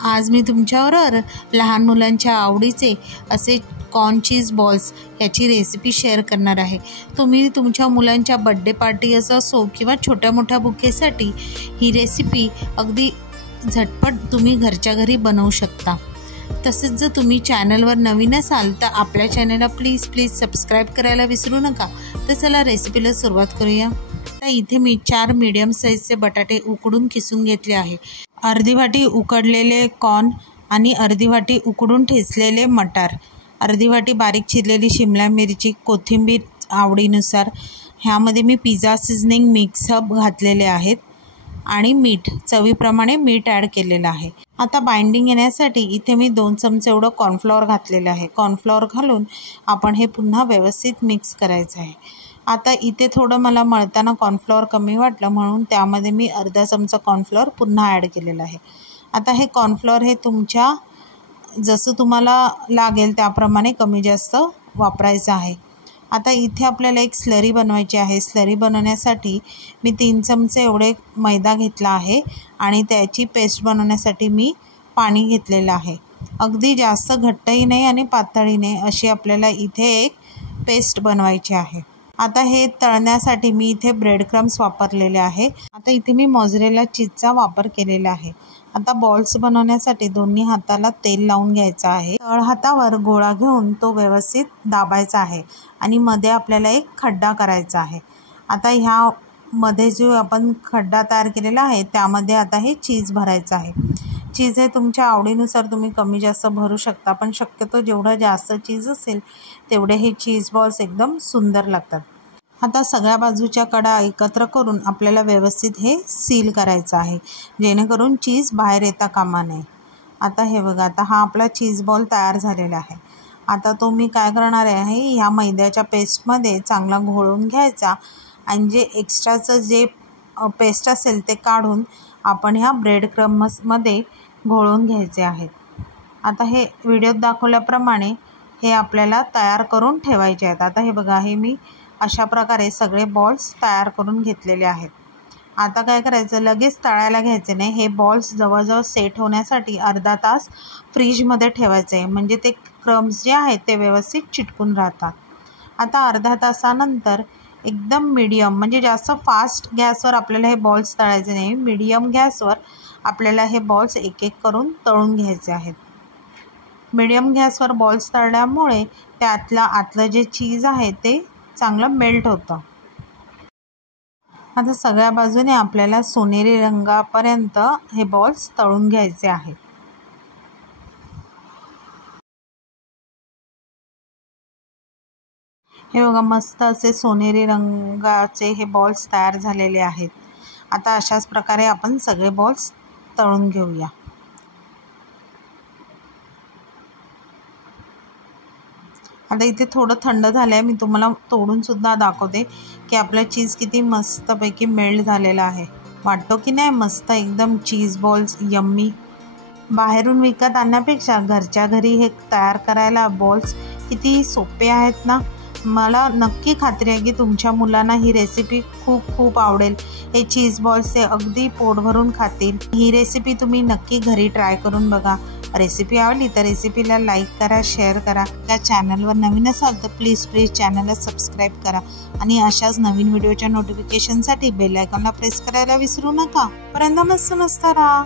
आज मी तुमच्याबरोबर लहान मुलांच्या आवडीचे असे कॉर्न चीज बॉल्स याची रेसिपी शेअर करणार आहे। तुम्ही तुमच्या मुलांच्या बर्थडे पार्टी असो किंवा छोट्या मोठ्या बुकेसाठी ही रेसिपी अगदी झटपट तुम्ही घरच्या घरी बनवू शकता। तसेच जर तुम्ही चॅनलवर नवीन असाल तर आपल्या चॅनलला प्लीज सबस्क्राइब करायला विसरू नका। तर चला रेसिपीला सुरुवात करूया। तर इथे मी 4 मीडियम साइजचे बटाटे उकडून किसून घेतले आहे। अर्धी वाटी उकडलेले कॉर्न आणि अर्धी वाटी उकडून ठेचलेले मटार, अर्धी वाटी बारीक चिरलेली शिमला मिरची, कोथिंबीर आवडीनुसार। ह्यामध्ये मी पिझ्झा सीझनिंग मिक्स हब घातलेले आहेत आणि मीठ चवीप्रमाणे मीठ ॲड केलेलं आहे। आता बाइंडिंग येण्यासाठी इथे मी 2 चमचे एवढं कॉर्नफ्लॉवर घातलेलं आहे। कॉर्नफ्लॉवर घालून आपण हे पुन्हा व्यवस्थित मिक्स करायचं आहे। आता इथे थोडं मला मळताना कॉर्नफ्लॉवर कमी वाटलं म्हणून त्यामध्ये मी अर्धा चमचा कॉर्नफ्लॉवर पुन्हा ॲड केलेला आहे। आता हे कॉर्नफ्लॉवर हे तुमच्या जसं तुम्हाला लागेल त्याप्रमाणे कमी जास्त वापरायचं आहे। आता इथे आपल्याला एक स्लरी बनवायची आहे। स्लरी बनवण्यासाठी मी 3 चमचे एवढे मैदा घेतला आहे आणि त्याची पेस्ट बनवण्यासाठी मी पाणी घेतलेलं आहे। अगदी जास्त घट्टही नाही आणि पातळही नाही अशी आपल्याला इथे एक पेस्ट बनवायची आहे। आता हे तळण्यासाठी मी इथे ब्रेड क्रम्स वापरलेले आहे। आता इथे मी मोझरेला चीजचा वापर केलेला आहे। आता बॉल्स बनवण्यासाठी दोन्ही हाताला तेल लावून घ्यायचं आहे। तळ हातावर गोळा घेऊन तो व्यवस्थित दाबायचा आहे आणि मध्ये आपल्याला एक खड्डा करायचा आहे। आता ह्या मध्ये जो आपण खड्डा तयार केलेला आहे त्यामध्ये आता हे चीज भरायचं आहे। चीज हे तुमच्या आवडीनुसार तुम्ही कमी जास्त भरू शकता, पण शक्यतो जेवढं जास्त चीज असेल तेवढे हे चीज बॉल्स एकदम सुंदर लागतात। आता सगळ्या बाजूच्या कडा एकत्र करून आपल्याला व्यवस्थित हे सील करायचं आहे जेणेकरून चीज बाहेर येता कामा नये। आता हे बघा, आता हा आपला चीज बॉल तयार झालेला आहे। आता तो मी काय करणार आहे, ह्या मैद्याच्या पेस्टमध्ये चांगला घोळून घ्यायचा आणि जे एक्स्ट्राचं जे पेस्ट असेल ते काढून आपण ह्या ब्रेड क्रम्समध्ये घोळून घ्यायचे आहेत। आता हे व्हिडिओत दाखवल्याप्रमाणे हे आपल्याला तयार करून ठेवायचे आहेत। आता हे बघा, हे मी अशा प्रकारे सगळे बॉल्स तयार करून घेतलेले आहेत। आता काय करायचं, लगेच तळायला घ्यायचे नाही। हे बॉल्स जवळजवळ सेट होण्यासाठी अर्धा तास फ्रीजमध्ये ठेवायचे आहे, म्हणजे ते क्रम्स जे आहेत ते व्यवस्थित चिटकून राहतात। आता अर्धा तासानंतर एकदम मीडियम, म्हणजे जास्त फास्ट गॅसवर आपल्याला हे बॉल्स तळायचे नाही, मीडियम गॅसवर आपल्याला हे बॉल्स एक एक करून तळून घ्यायचे आहेत। मीडियम गॅसवर बॉल्स तळल्यामुळे त्यातलं आतलं जे चीज आहे ते चांगलं मेल्ट होतं। आता सगळ्या बाजूने आपल्याला सोनेरी रंगापर्यंत हे बॉल्स तळून घ्यायचे आहेत। हे बघा, मस्त असे सोनेरी रंगाचे हे बॉल्स तयार झालेले आहेत। आता अशाच प्रकारे आपण सगळे बॉल्स तळून घेऊया। आता इथे थोडं थंड झालं आहे, मी तुम्हाला तोडून सुद्धा दाखवते की आपलं चीज किती मस्तपैकी मेल्ट झालेलं आहे। वाटतो की नाही मस्त एकदम चीज बॉल्स यम्मी। बाहेरून विकत आणण्यापेक्षा घरच्या घरी हे तयार करायला बॉल्स किती सोपे आहेत ना। मला नक्की खात्री आहे की तुमच्या मुलांना ही रेसिपी खूप आवडेल। हे चीज बॉल्स ते अगदी पोट भरून खातील। ही रेसिपी तुम्ही नक्की घरी ट्राय करून बघा। रेसिपी आवडली तर रेसिपीला लाईक करा, शेअर करा। त्या चॅनलवर नवीन असाल तर प्लीज चॅनलला सबस्क्राईब करा आणि अशाच नवीन व्हिडिओच्या नोटिफिकेशनसाठी बेल आयकॉनला प्रेस करायला विसरू नका। पर्यंत मस्त राहा।